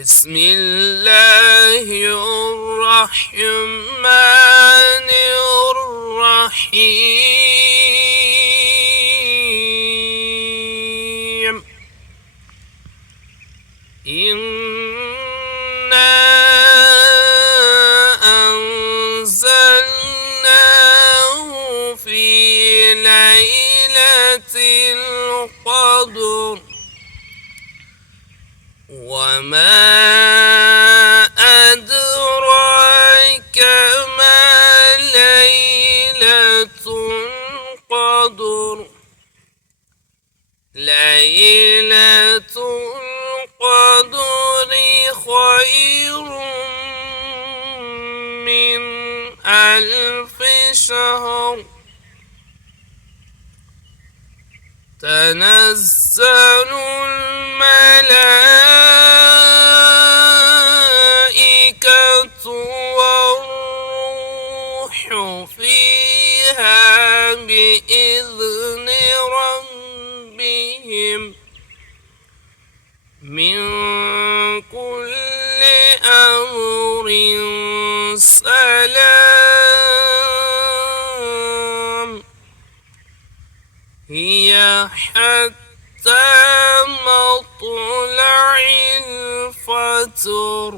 بسم الله الرحمن الرحيم إنا أنزلناه في ليلة القدر وما أدراك ما ليلة القدر ليلة القدر خير من 1000 شهر تنزل الملائكة والروح فيها بإذن ربهم من كل أمر سلام هي حتى مطلع الفجر